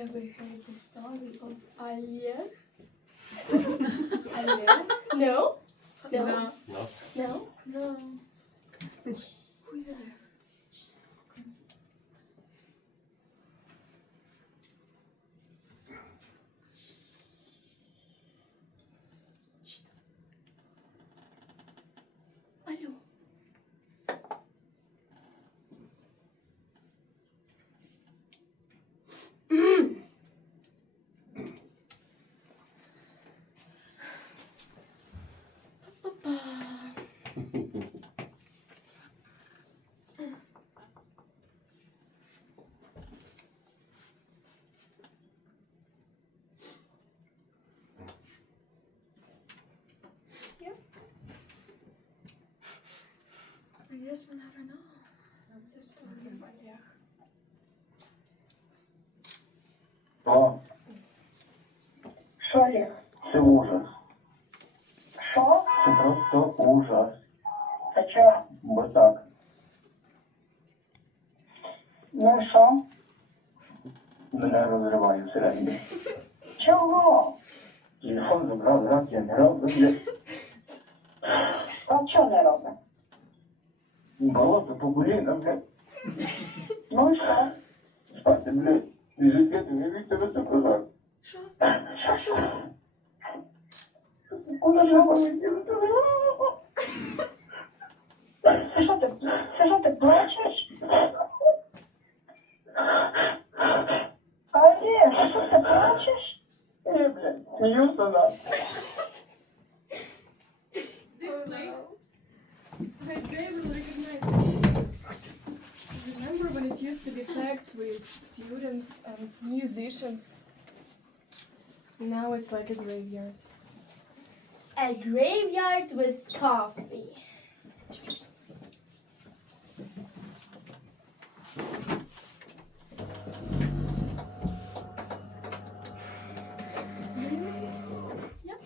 ever heard the story of Oleg? Oleg? No? No? No. No? No. Who is Oleg? Алло. I guess we'll never know. The story of Oleg. О, Що, Олег? це ужас. Що? Це просто ужас. А чого? Бо так. Ну і що? Мене розриває всередині. Чого? Телефон забрав, раз я не роблю. А чого не робить? Болото по коліна, блядь. Ну і що? Спати, блядь. І життя тобі від тебе це козак. Що? Куди ж я полетіла? Це що ти плачеш? Олег, що ти плачеш? Ні, блядь, сміюся на. This place, I barely recognize it. Remember when it used to be packed with students and musicians? Now it's like a graveyard. A graveyard with coffee. Yep.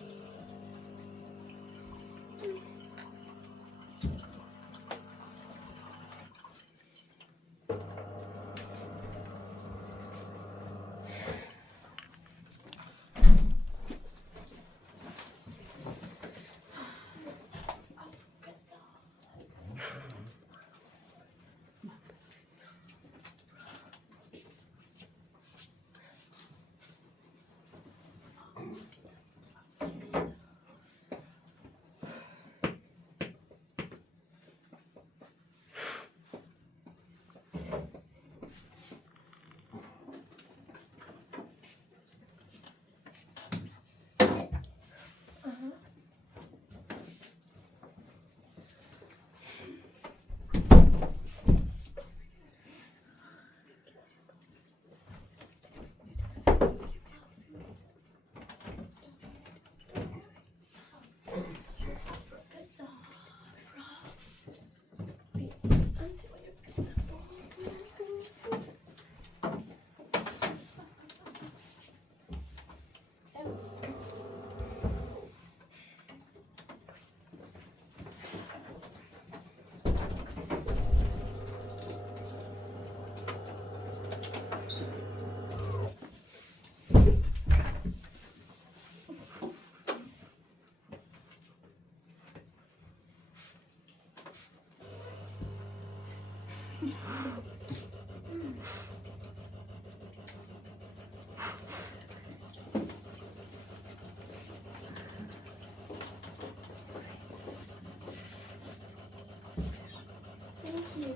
Thank you.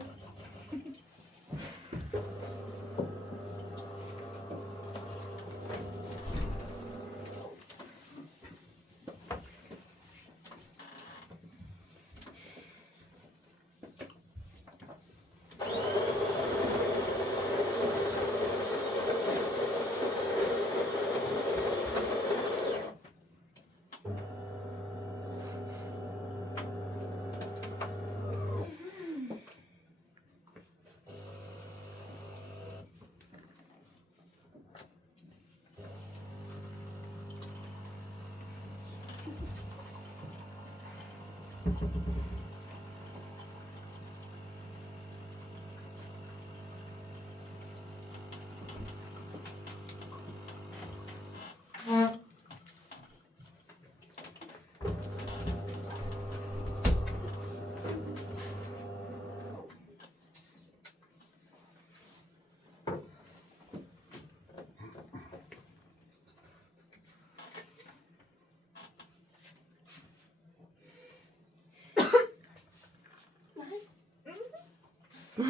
A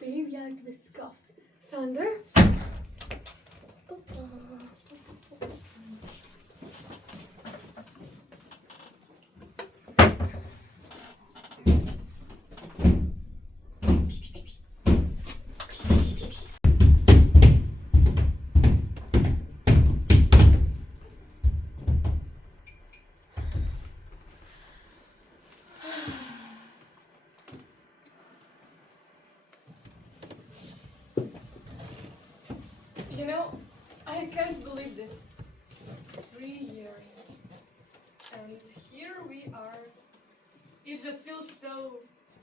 graveyard with scuff. Thunder? You know, I can't believe this. 3 years. And here we are. It just feels so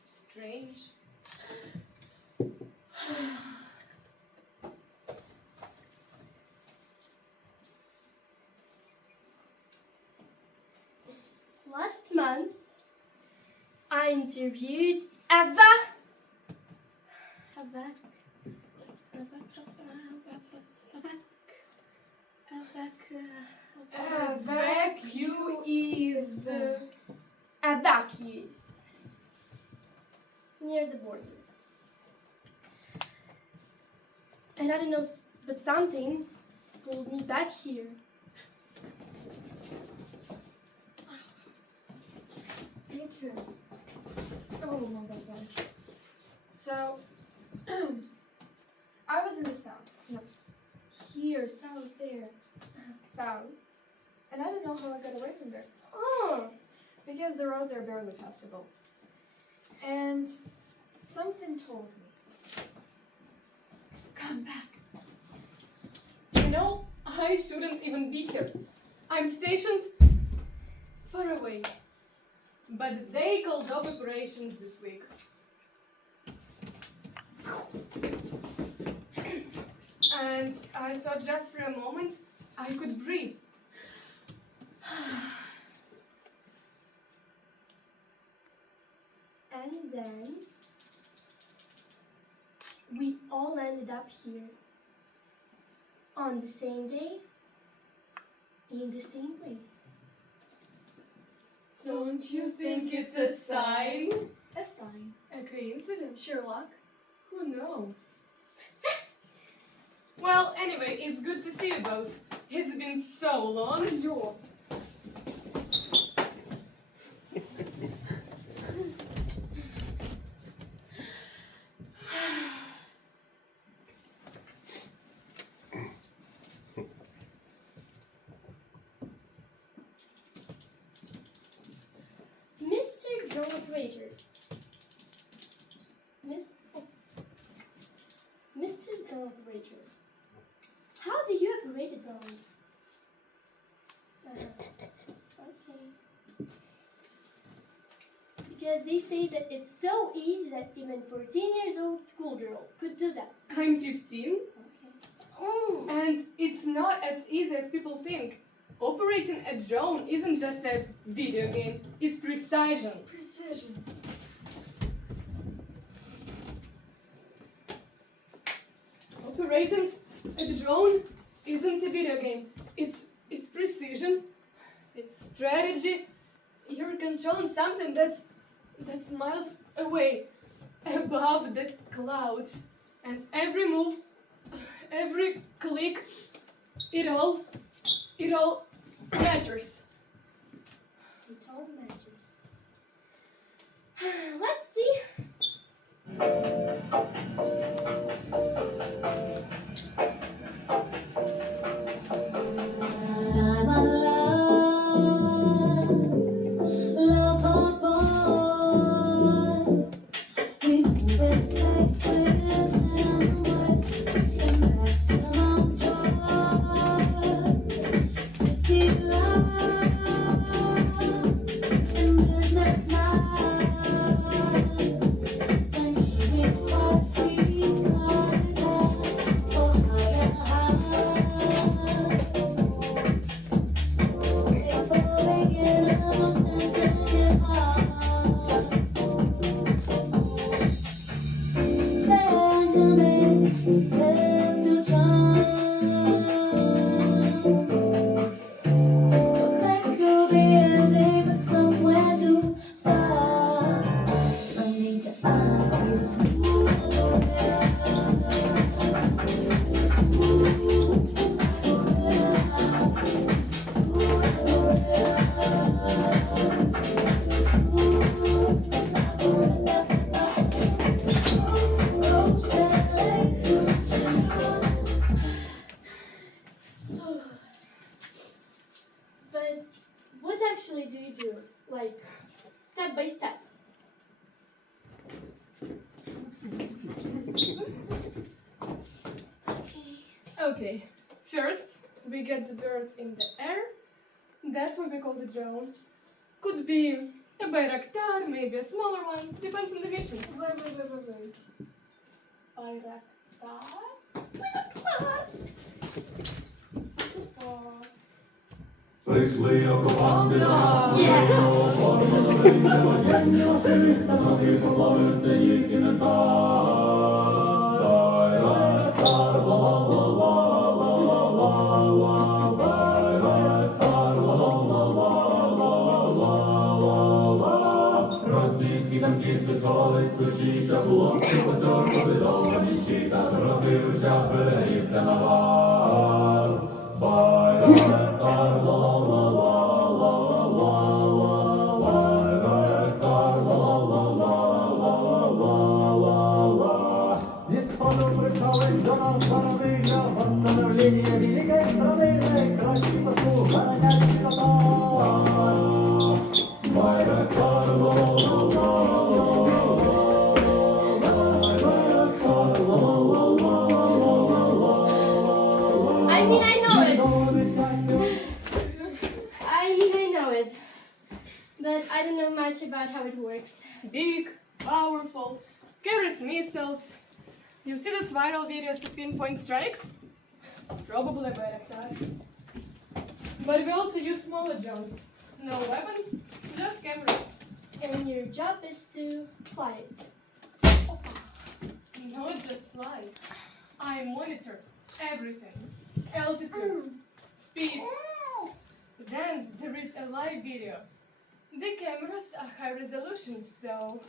strange. Last month, I interviewed Ava. Evacuees near the border. And I don't know, but something pulled me back here. Me too. Oh my God, sorry. So, I was in the south. No, here, south, there, south, and I don't know how I got away from there. Oh, Because the roads are barely passable. And something told me, come back. You know, I shouldn't even be here. I'm stationed far away. But they called off operations this week. And I thought just for a moment I could breathe. and then we all ended up here on the same day, in the same place. Don't you think it's a sign? A sign. A coincidence? Sherlock. Who knows? Well, anyway, it's good to see you both. It's been so long. Yo. Mr. Drone Operator. Mr. Drone Operator. How do you operate a drone? Okay. Because they say that it's so easy that even 14 years old schoolgirl could do that. I'm 15, Okay. and it's not as easy as people think. Operating a drone isn't just a video game, it's precision. Precision. Operating a drone isn't a video game. It's precision. It's strategy. You're controlling something that's miles away, above the clouds. And every move, every click, it all matters. It all matters. Let's see. But what actually do you do? Like, step by step? Okay, first we get the birds in the air. That's what we call the drone. Could be a Bayraktar, maybe a smaller one, depends on the mission. Wait. Bayraktar? Прийшли окупанти на Yes! воєнні машини, на них помолився їхній Російські танкісти сховались в кущі, що було посьор побудовані щита, розрився, перегрівся навал. Байрактар, зі сходу причались до нас ворони для восстановлення великої страни, найкращі послуг гарантять кота. Байрактар, But I don't know much about how it works. Big, powerful, carries missiles. You see those viral videos of pinpoint strikes? Probably Bayraktar. But we also use smaller drones. No weapons, just cameras. And your job is to fly it. Not just fly. I monitor everything. Altitude, speed. Then there is a live video. The cameras are high resolution, so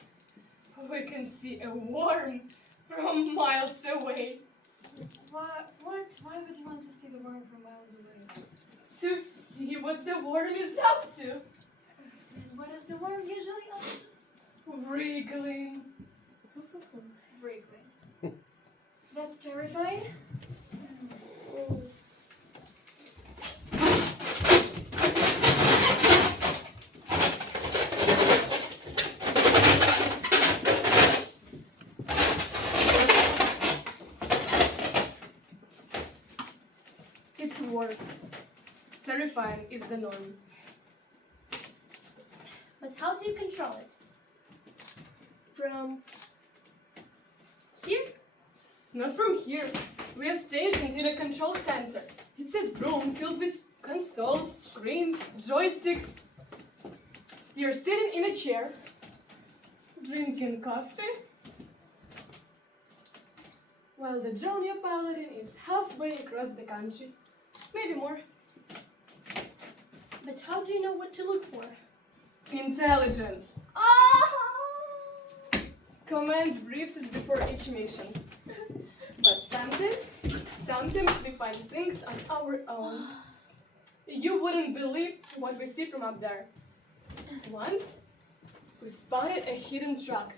we can see a worm from miles away. Why would you want to see the worm from miles away? To see what the worm is up to. And what is the worm usually up to? Wriggling. Wriggling. That's terrifying. before. Terrifying is the norm. But how do you control it? From here? Not from here. We are stationed in a control center. It's a room filled with consoles, screens, joysticks. You're sitting in a chair, drinking coffee, while the drone you're piloting is halfway across the country. Maybe more. But how do you know what to look for? Intelligence. Oh! Command briefs is before each mission. But sometimes we find things on our own. You wouldn't believe what we see from up there. Once, we spotted a hidden truck.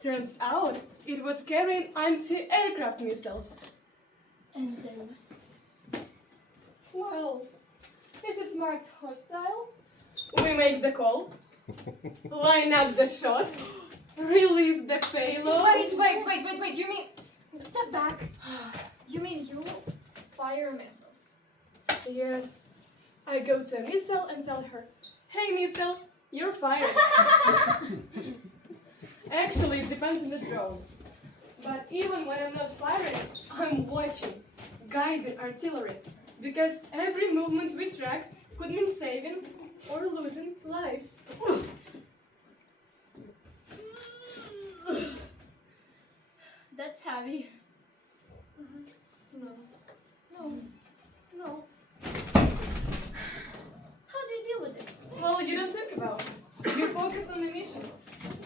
Turns out, it was carrying anti-aircraft missiles. And then, Well, if it's marked hostile, we make the call, line up the shot, release the payload. Wait. You mean... Step back. You mean you fire missiles? Yes. I go to a missile and tell her, "Hey missile, you're fired." Actually, it depends on the drone. But even when I'm not firing, I'm watching, guiding artillery. Because every movement we track could mean saving or losing lives. that's heavy. No. How do you deal with it? Well, you don't think about it. You focus on the mission.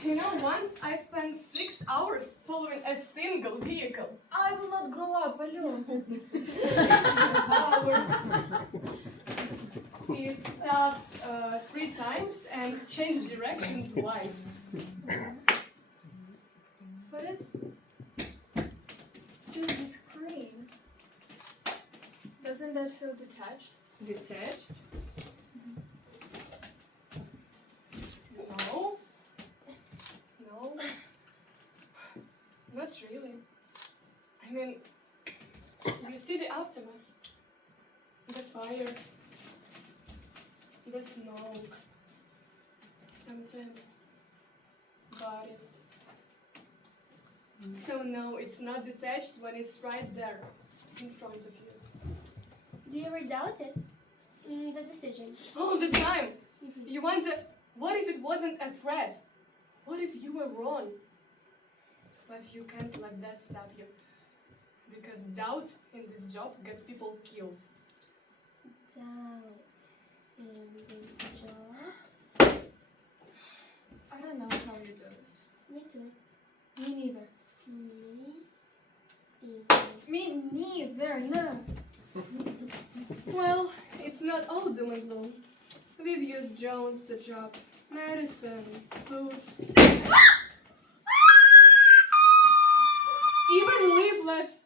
You know, once I spent 6 hours following a single vehicle. I will not grow up alone. 6 hours. It stopped 3 times and changed direction twice. But it's just the screen. Doesn't that feel detached? Detached? No. Not really. I mean, you see the aftermath. The fire. The smoke. Sometimes bodies. So no, it's not detached when it's right there, in front of you. Do you ever doubt it? The decision. All the time! You wonder, what if it wasn't a threat? What if you were wrong? But you can't let that stop you. Because doubt in this job gets people killed. Doubt in this job. I don't know how you do this. Me too. Me neither. Me Me neither, no. Well, it's not all doom and gloom. We've used drones to drop medicine, food, even leaflets.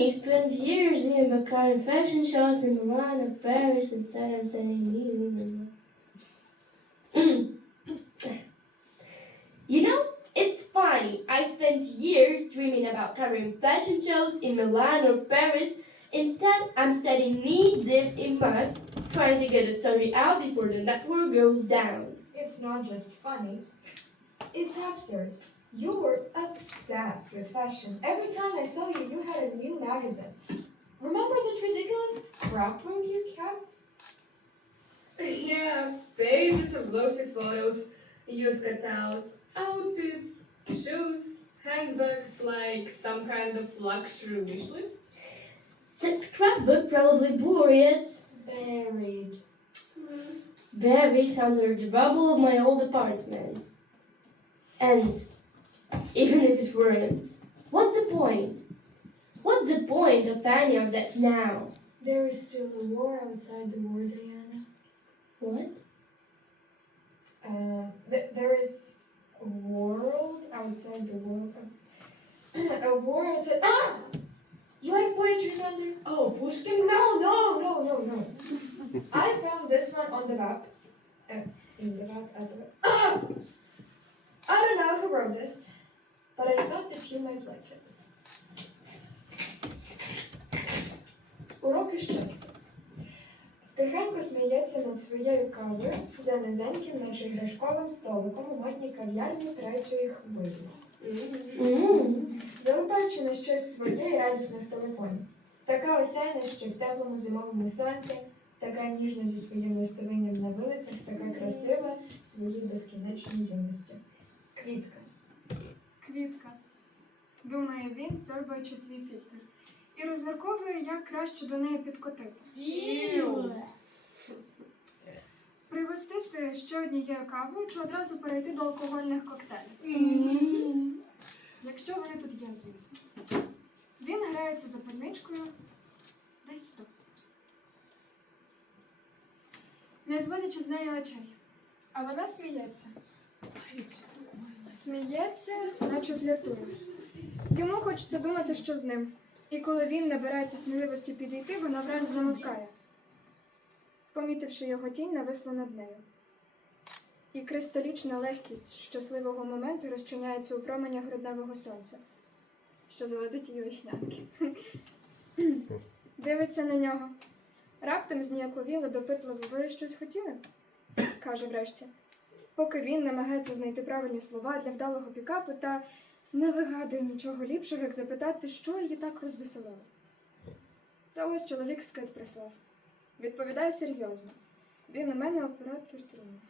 funny. Spent years in Baccarin fashion shows in Milan and Paris and Saturn. You know, it's funny. I spent years dreaming about covering fashion shows in Milan or Paris. Instead, I'm studying knee-deep in mud, trying to get a story out before the network goes down. It's not just funny, it's absurd. You were obsessed with fashion. Every time I saw you, you had a new magazine. Remember that ridiculous scrapbook you kept? Yeah, pages of glossy photos you'd cut out, outfits, shoes, handbags, like some kind of luxury wish list. That scrapbook probably buried. Buried under the rubble of my old apartment. And even if it weren't, what's the point? What's the point of any of that now? There is still a war outside the war, Diana. What? There is a world outside the world. A war outside. Ah! You like poetry, Thunder? Oh, Pushkin? No. I found this one on the web. In the web, at the web. Ah! I don't know who wrote this, but I thought that you might like it. Уроки щастя. Тихенько сміється над своєю кавою за низеньким, наче іграшковим столиком у модній кав'ярні третьої хвилі. Залипаючи на щось своє і радісне в телефоні. Така осяйна, що в теплому зимовому сонці, така ніжна зі своїм листовинням на вилицях, така красива в своїй безкінечній юності. Квітка. Квітка, думає він, сьорбаючи свій фільтр. І розмірковує, як краще до неї підкотити. Пригостити ще однією кавою чи одразу перейти до алкогольних коктейлів. Якщо вони тут є, звісно. Він грається запальничкою десь тут. Не зводячи з неї очей. А вона сміється. Сміється, наче фліртує. Йому хочеться думати, що з ним. І коли він набирається сміливості підійти, вона враз замовкає. Помітивши його тінь, нависла над нею. І кристалічна легкість щасливого моменту розчиняється у променях грудневого сонця, що золотить її вишнянки. Дивиться на нього. Раптом зніяковіло, допитливо: ви щось хотіли? Каже врешті. Поки він намагається знайти правильні слова для вдалого пікапу та не вигадує нічого ліпшого, як запитати, що її так розвеселило. Та ось чоловік скид прислав. Відповідає серйозно. Він у мене оператор труну.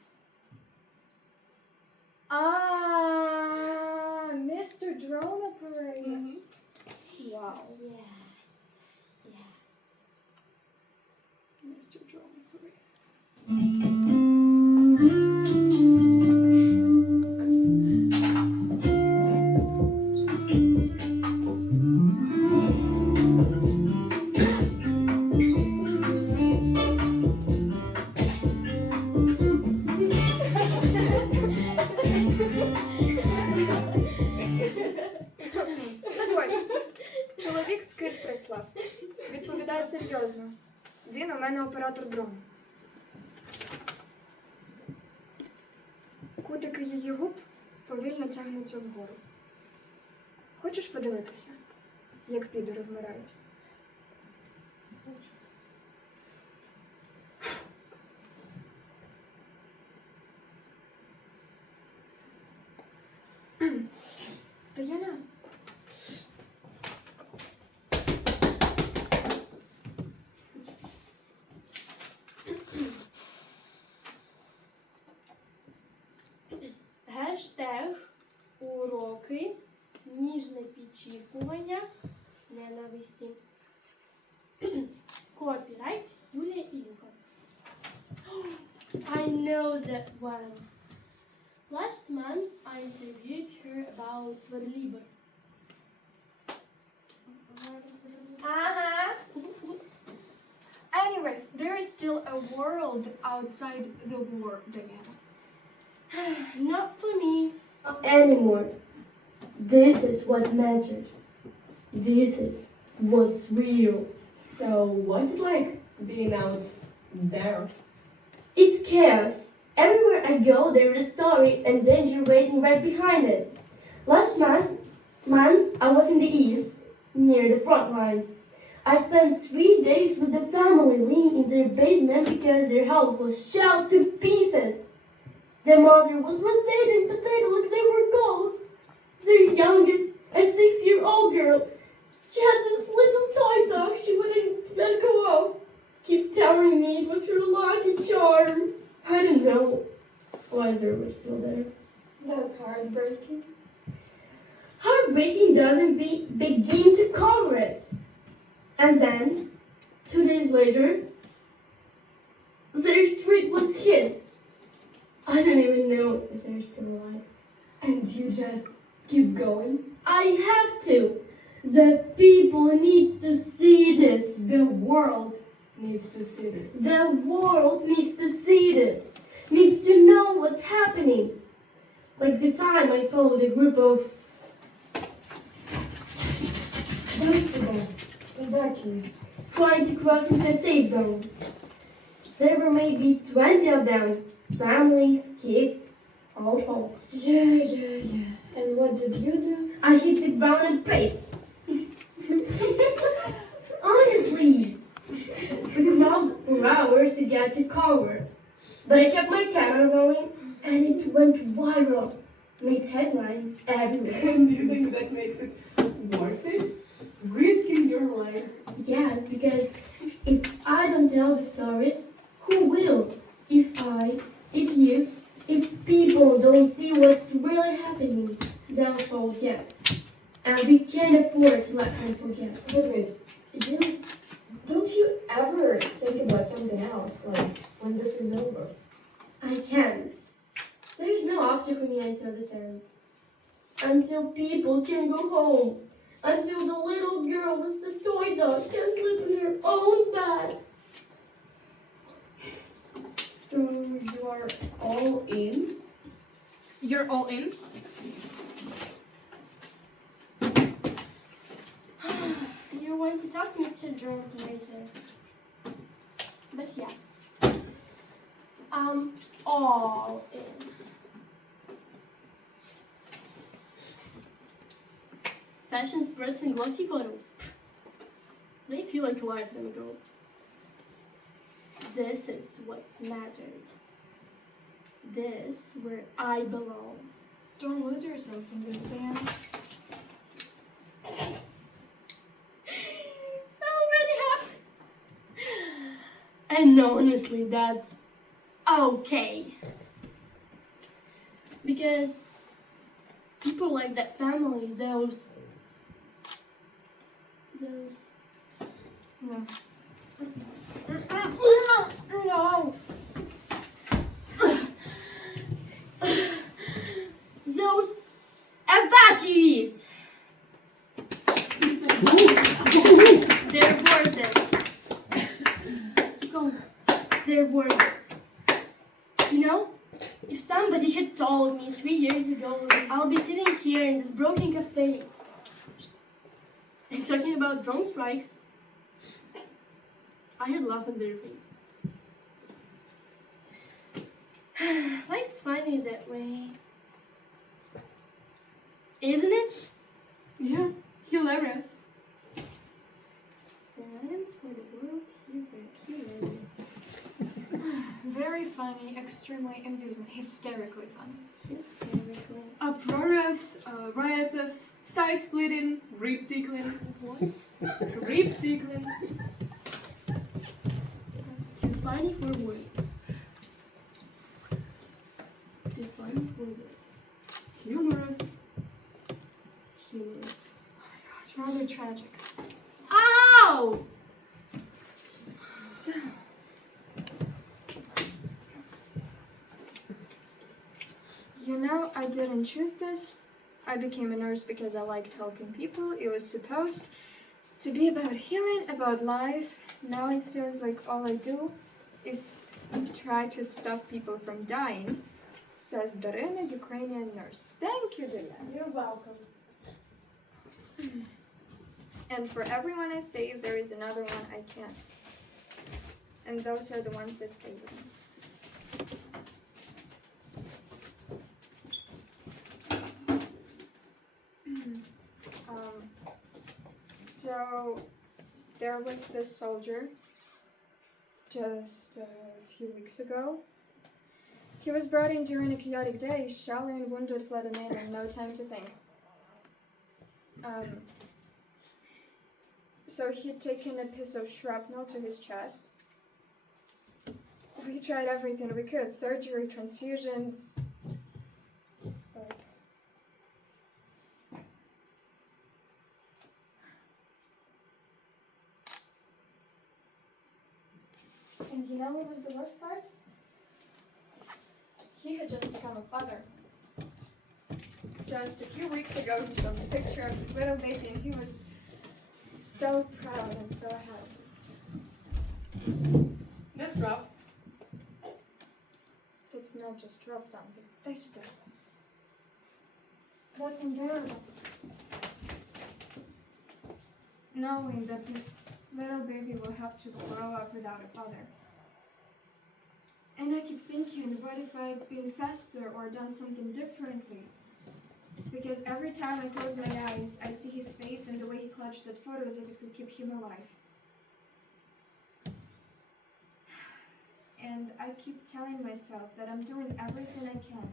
Mr. Drone Operator. Wow. Yes. Mr. Drone Operator. Чоловік скид прислав. Відповідає серйозно. Він у мене оператор дрону. Кутики її губ повільно тягнуться вгору. Хочеш подивитися, як підори вмирають? Діана. Гештег уроки, ніжне підчікування, ненависті. Copyright Yulia Ilyukha. I know that one. Last month I interviewed her about Verliber. Anyways, there is still a world outside the war, Diana. Not for me anymore. This is what matters. This is was real. So, what's it like being out there? It's chaos. Everywhere I go, there is a story and danger waiting right behind it. Last month, I was in the east, near the front lines. I spent 3 days with the family living in their basement because their house was shot to pieces. Their mother was rotating potatoes like they were gold. Their youngest, a 6-year-old girl, she had this little toy dog she wouldn't let go of. Keep telling me it was her lucky charm. I don't know why they were still there. That's heartbreaking. Heartbreaking doesn't begin to cover it. And then, 2 days later, their street was hit. I don't even know if they're still alive. And you just keep going? I have to. The people need to see this. The world needs to see this. The world needs to see this. Needs to know what's happening. Like the time I followed a group of Constable, evacuees. trying to cross into a safe zone. There were maybe 20 of them. Families, kids, old folks. Yeah. And what did you do? I hit the ground and prayed. Honestly, we crawled for hours to get to cover. But I kept my camera rolling and it went viral. Made headlines everywhere. And do you think that makes it worth it? Risking your life? Yes, because if I don't tell the stories, who will? If people don't see what's really happening, they'll forget. And we can't afford to let them forget. But wait, don't you ever think about something else, like when this is over? I can't. There's no option for me until this ends. Until people can go home. Until the little girl with the toy dog can sleep in her own bed. So, you are all in? You're all in? You're one to talk, Mr. Dmytro. But yes, I'm all in. Fashion spreads and glossy photos. They feel like a lifetime ago. This is what matters. This where I belong. Don't lose yourself in this, Dan. I already have. And honestly, that's okay. Because people like that family, those. No. No. Those evacuees. They're worth it. Go. They're worth it. You know, if somebody had told me 3 years ago I'll be sitting here in this broken cafe and talking about drone strikes, I had laughed on their face. Life's funny that way. Isn't it? Yeah, hilarious. Sometimes for the world, hilarious. Very funny, extremely amusing, hysterically funny. Hysterically. Uproarious, riotous, side splitting, rib tickling. What? Rib tickling. Too funny for words. Too funny for words. Humorous. Humorous. It's rather tragic. Ow! So, you know, I didn't choose this. I became a nurse because I liked helping people. It was supposed to be about healing, about life. Now it feels like all I do is try to stop people from dying, says Daria, Ukrainian nurse. Thank you, Daria. You're welcome. And for everyone I save, there is another one I can't. And those are the ones that stay with me. So there was this soldier just a few weeks ago. He was brought in during a chaotic day. Shelly and wounded flooded in and no time to think. So he'd taken a piece of shrapnel to his chest. We tried everything we could, surgery, transfusions. And you know what was the worst part? He had just become a father. Just a few weeks ago, he showed me a picture of his little baby, and he was so proud and so happy. That's rough. It's not just rough, Tom, but that's tough. That's unbearable. Knowing that this little baby will have to grow up without a father. And I keep thinking, what if I'd been faster or done something differently? Because every time I close my eyes, I see his face and the way he clutched that photo as if it could keep him alive. And I keep telling myself that I'm doing everything I can.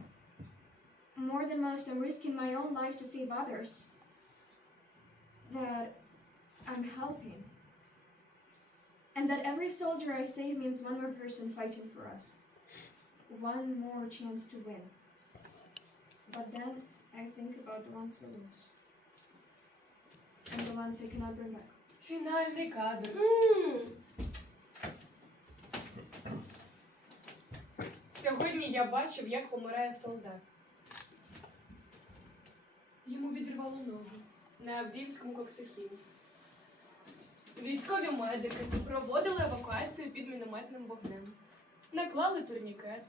More than most, I'm risking my own life to save others. That I'm helping. And that every soldier I save means one more person fighting for us. One more chance to win. But then I think about the ones we lose. And the ones I cannot bring back. Фінальний кадр. Сьогодні я бачив, як помирає солдат. Йому відірвало ногу на Авдіївському коксахіві. Військові медики проводили евакуацію під мінометним вогнем. Наклали турнікет,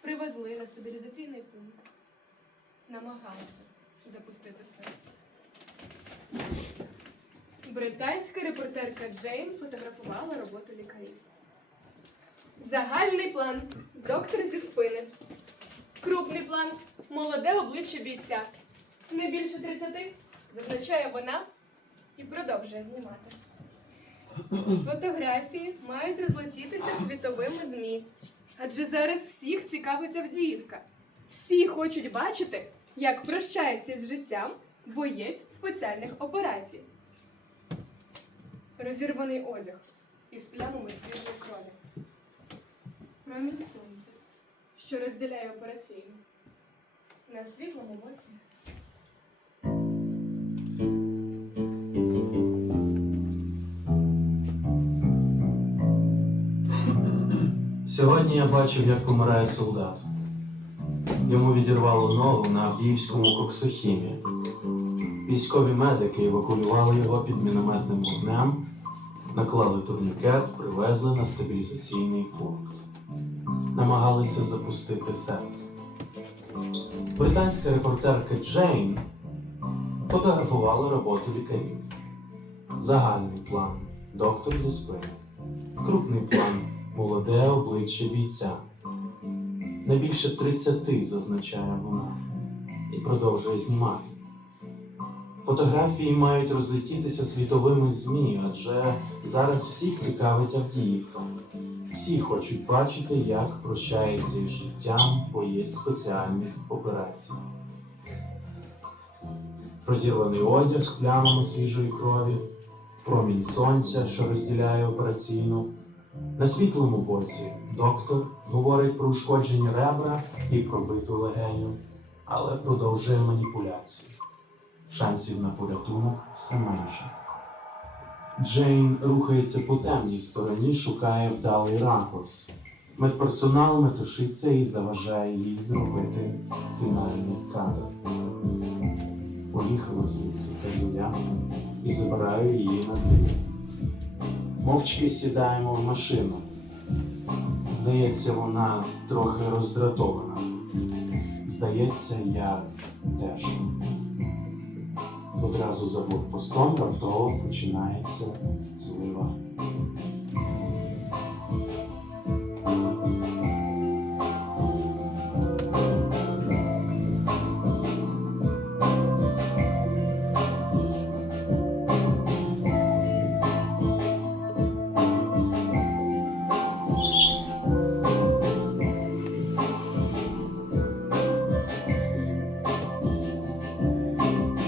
привезли на стабілізаційний пункт. Намагалися запустити серце. Британська репортерка Джейн фотографувала роботу лікарів. Загальний план – доктор зі спини. Крупний план – молоде обличчя бійця. Не більше 30, зазначає вона і продовжує знімати. Фотографії мають розлетітися світовими ЗМІ. Адже зараз всіх цікавить Авдіївка. Всі хочуть бачити, як прощається з життям боєць спеціальних операцій. Розірваний одяг із плямами свіжої крові. Промінь сонця, що розділяє операційну. На світлому боці. Сьогодні я бачив, як помирає солдат. Йому відірвало ногу на Авдіївському коксохімі. Військові медики евакуювали його під мінометним вогнем, наклали турнікет, привезли на стабілізаційний пункт. Намагалися запустити серце. Британська репортерка Джейн фотографувала роботу лікарів. Загальний план – доктор зі спини. Крупний план – молоде обличчя бійця. Не більше 30, зазначає вона, і продовжує знімати. Фотографії мають розлетітися світовими ЗМІ, адже зараз всіх цікавить Авдіївка. Всі хочуть бачити, як прощається із життям боєць спеціальних операцій. Розірваний одяг з плямами свіжої крові, промінь сонця, що розділяє операційну. На світлому боці доктор говорить про ушкоджені ребра і пробиту легеню, але продовжує маніпуляцію. Шансів на порятунок все менше. Джейн рухається по темній стороні, шукає вдалий ракурс. Медперсонал метушиться і заважає їй зробити фінальний кадр. Поїхали звідси, кажу я, і забираю її на двір. Мовчки сідаємо в машину. Здається, вона трохи роздратована. Здається, я теж. Одразу за блокпостом раптово починається злива.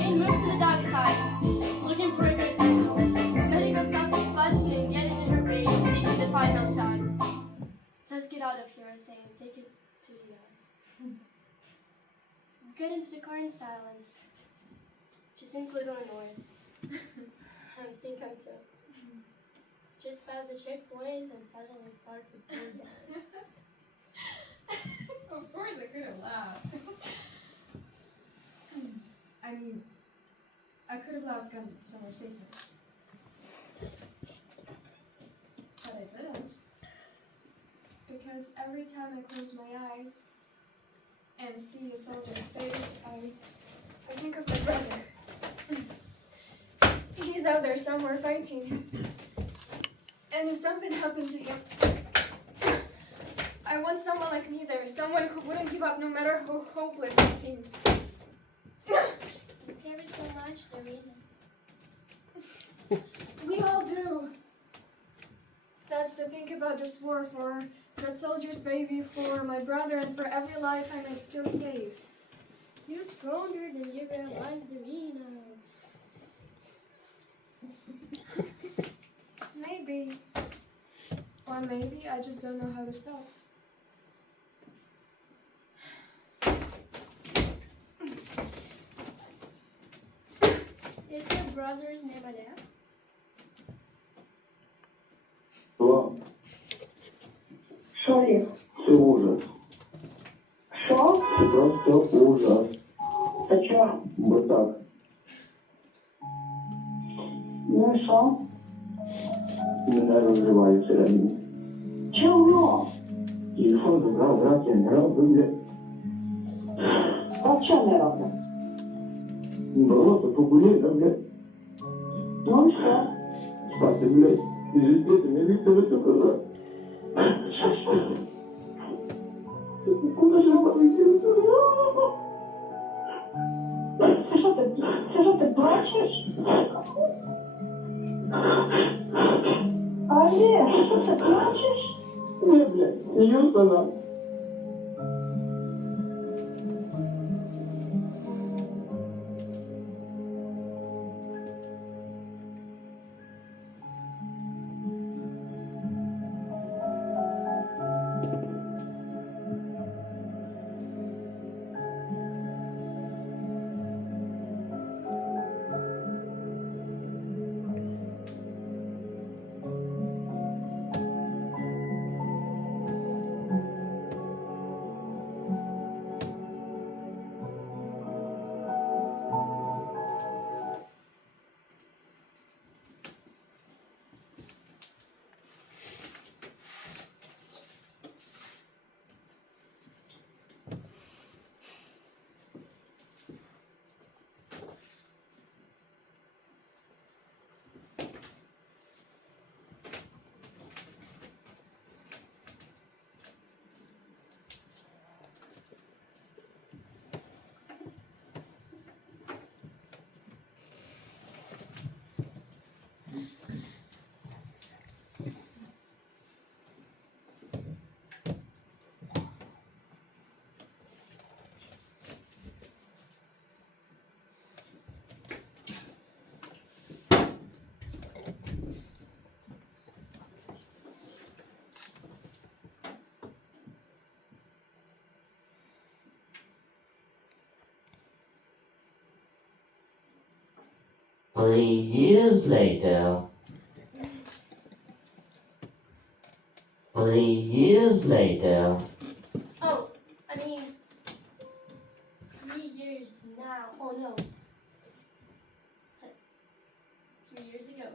It moves to the dark side, looking for a good echo. Medical staff is fussing and getting in her brain, taking the final shot. Let's get out of here, I say, and take it to the yard. Get into the car in silence. She seems a little annoyed. I think I'm too. Just past the checkpoint and suddenly start to pull down. Of course I could have laughed. I mean, I could have laughed gone somewhere safer. But I didn't. Because every time I close my eyes and see a soldier's face, I think of my brother. He's out there somewhere fighting. And if something happened to him, I want someone like me there, someone who wouldn't give up no matter how hopeless it seemed. You carry so much, Darina. We all do. That's the thing about this war, for that soldier's baby, for my brother, and for every life I might still save. You're stronger than you realize, Darina. Maybe. Or maybe I just don't know how to stop. Is your brother's never there? Что? Що, Лів? Це ужас. Що? Це просто ужас. Та чого? Бо так. Ну і що? Мене розриває всередині. Чого? Телефон забрав, брат, я не рад, блядь. А чого не робить? Болото покуліка, блядь. Ну і що? Спати, блядь. І жити, не віктор, що казав. Куди ж я Це що ти плачеш? Олег, що ти плачеш? Ні, блядь, сміюсь вона. Years later. 3 years later. Oh, I mean, 3 years now. Oh no. 3 years ago.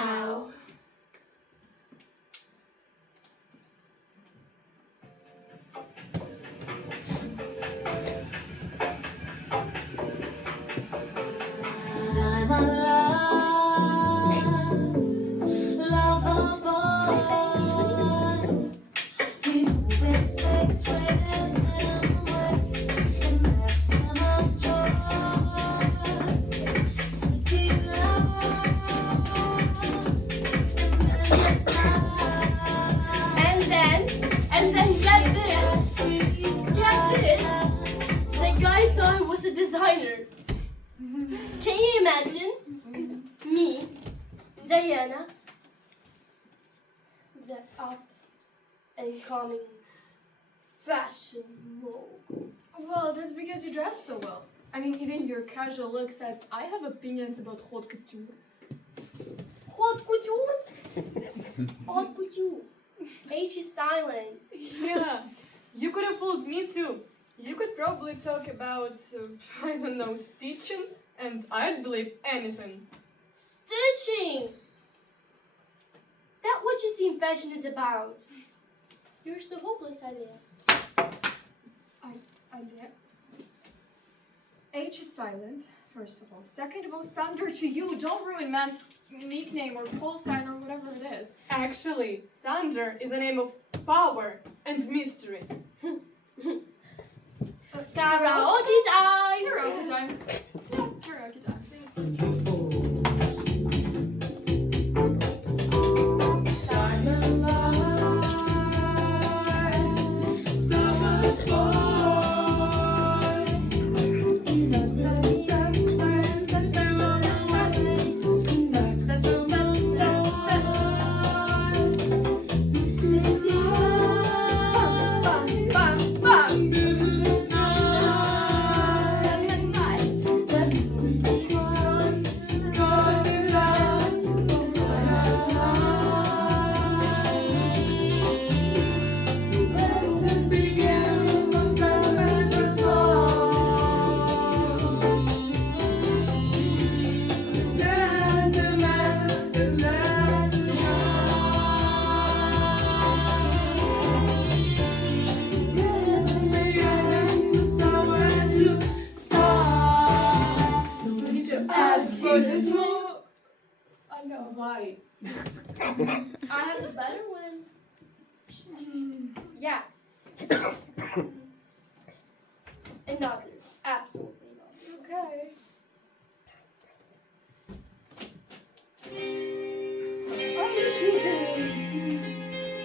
now. And then get this, the guy saw I was a designer. Can you imagine? Me, Diana, the up and coming fashion mogul. Well, that's because you dress so well. I mean, even your casual look says I have opinions about haute couture. Haute couture? Haute couture. H is silent. Yeah, you could have fooled me too. You could probably talk about, I don't know, stitching, and I'd believe anything. Stitching! That what you see in fashion is about. You're so hopeless, idea. Idea. H is silent, first of all. Second of all, thunder to you. Don't ruin man's nickname or call sign or whatever it is. Actually, thunder is a name of power and mystery. Karaoke time! Karaoke time. Yeah, karaoke time. I know. Why? I have the better one. Yeah. Another. Absolutely not. Okay. Are you kidding me?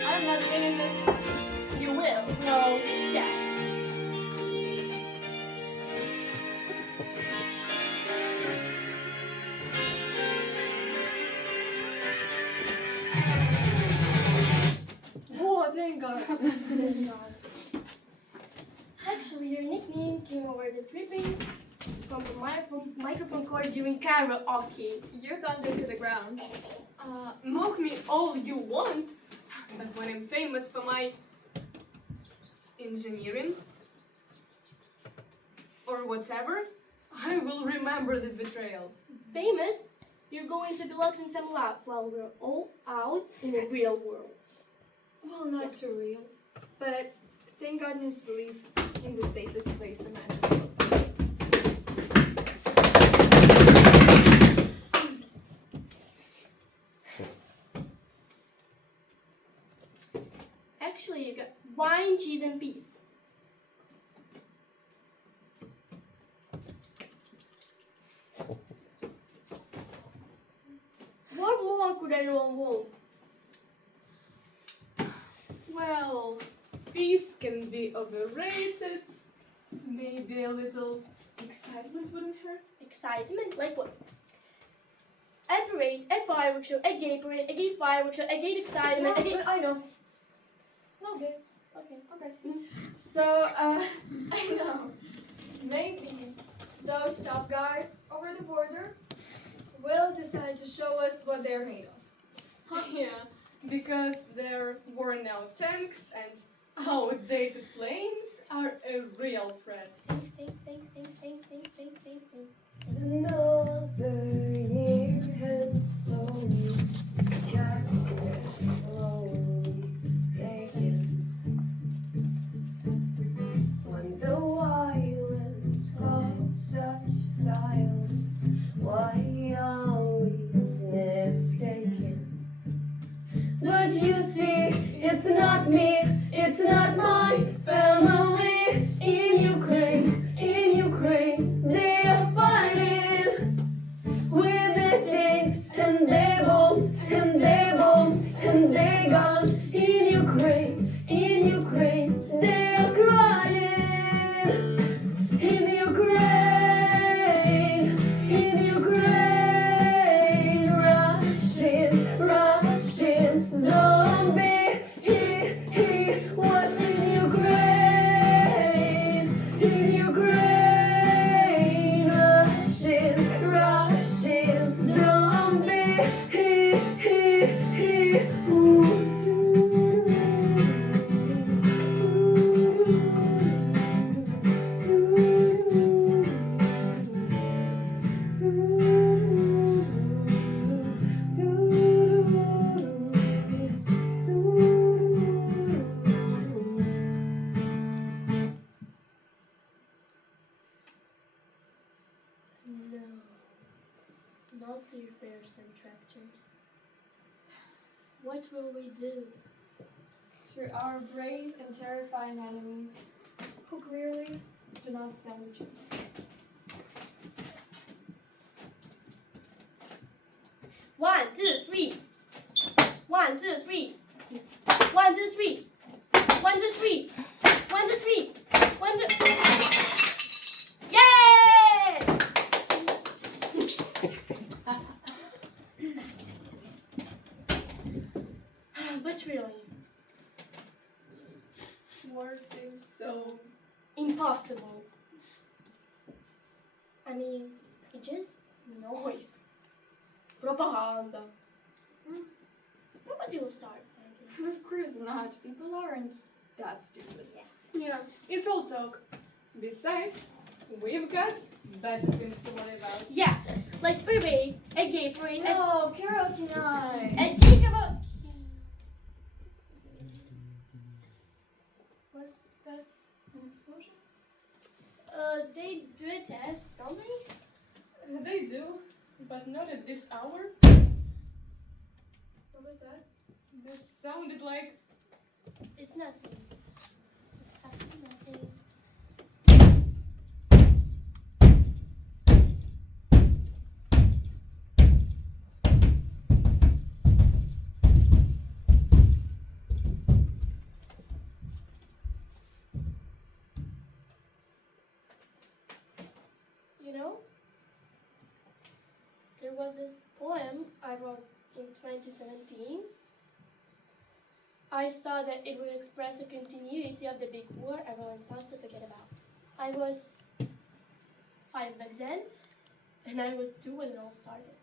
I'm not singing this. You will. No. Yeah. Oh, thank God. Thank God. Actually, your nickname came over the tripping from the microphone cord during karaoke. You thunder to the ground. Mock me all you want, but when I'm famous for my engineering or whatever, I will remember this betrayal. Famous? You're going to be locked in some lab while we're all out in the real world. Well, not too real, but thank goodness believe in the safest place imaginable. Actually, you got wine, cheese, and peas. What more could anyone want? Well, peace can be overrated. Maybe a little excitement wouldn't hurt. Excitement? Like what? A parade, a fireworks show, a gay parade, a gay fireworks show, a gay excitement, No, a gay... but I know. Okay. Okay. Okay. So, I know. Maybe those tough guys over the border will decide to show us what they're made of. Yeah, because their worn out tanks and outdated planes are a real threat. Thanks. Another year has flown they are fighting with their tanks and their bombs and their bombs and their guns. In Ukraine, they are crying. In Ukraine, Russian zombie. He was in Ukraine, Russian zombie. No, not your fairs and tractors. What will we do? To our brave and terrifying enemy, who clearly do not stand a chance. One, two, three. 1, 2, 3. 1, 2, 3. 1, 2, 3. 1, 2, 3. 1, 2, 3. Yay! But really, War seems so... impossible. I mean, it's just noise. Propaganda. Nobody will start something. Of course not. People aren't that stupid. Yeah, it's all talk. Besides, we've got better things to worry about. Yeah, like parades, a gay parade, No, karaoke night. and speak about... Was that an explosion? They do a test, don't they? They do, but not at this hour. What was that? That sounded like... It's nothing. It's absolutely nothing. You know, there was this poem I wrote in 2017. I saw that it would express a continuity of the big war everyone starts to forget about. I was 5 back then, and I was 2 when it all started.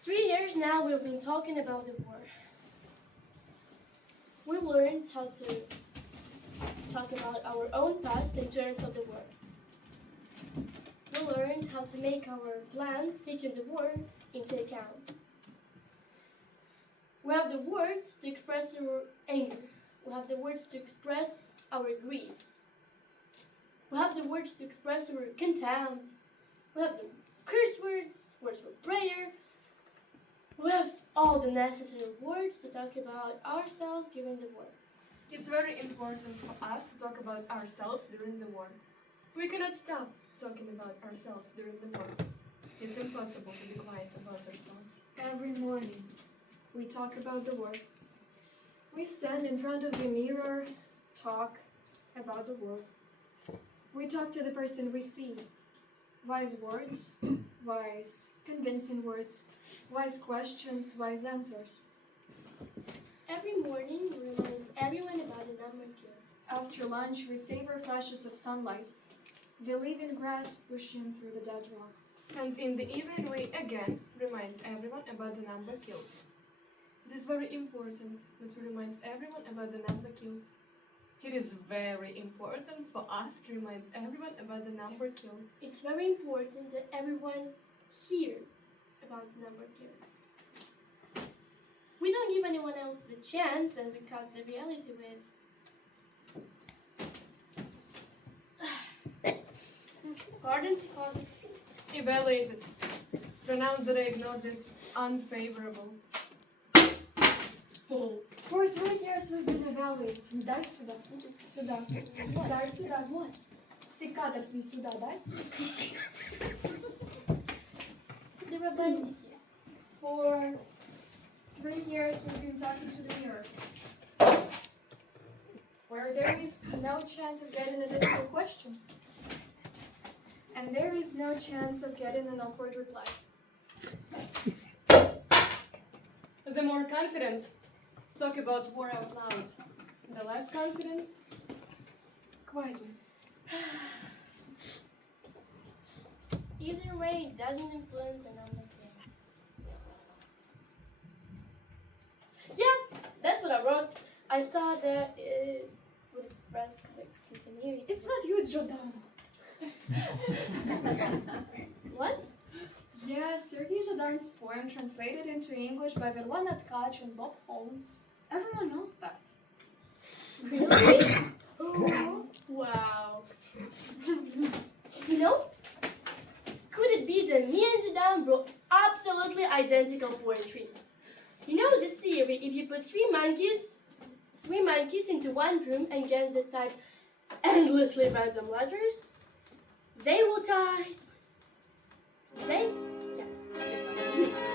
3 years now we've been talking about the war. We learned how to talk about our own past in terms of the war. We learned how to make our plans taking the war into account. We have the words to express our anger. We have the words to express our grief. We have the words to express our contempt. We have the curse words, words for prayer. We have all the necessary words to talk about ourselves during the war. It's very important for us to talk about ourselves during the war. We cannot stop talking about ourselves during the war. It's impossible to be quiet about ourselves. Every morning, we talk about the war. We stand in front of the mirror, talk about the war. We talk to the person we see. Wise words, wise, convincing words, wise questions, wise answers. Every morning we remind everyone about the number killed. After lunch, we savor flashes of sunlight, believe in grass pushing through the dead rock. And in the evening we again remind everyone about the number killed. It is very important that we remind everyone about the number killed. It is very important for us to remind everyone about the number killed. It's very important that everyone hear about the number killed. We don't give anyone else the chance, and we cut the reality with... Pardon. Evaluated. Pronounce the diagnosis unfavorable. For 3 years we've been evaluated. Дай сюда. Сюда. Дай сюда. Вот. 6 індикатор свій сюди, дай. Для романтики. For 3 years we've been talking to the mirror. Where there is no chance of getting a difficult question. And there is no chance of getting an awkward reply. The more confident, talk about war out loud. The less confident, quietly. Either way, it doesn't influence another thing. Yeah, that's what I wrote. I saw that it would express the continuity. It's not you, it's Zhadan. What? Yeah, Serhiy Zhadan's poem translated into English by Verlana Tkach and Bob Holmes. Everyone knows that. Really? Wow. You know? Could it be that me and Zhadan wrote absolutely identical poetry? You know this theory, if you put three monkeys into one room and get them to type endlessly random letters, they will type. Yeah, that's fine.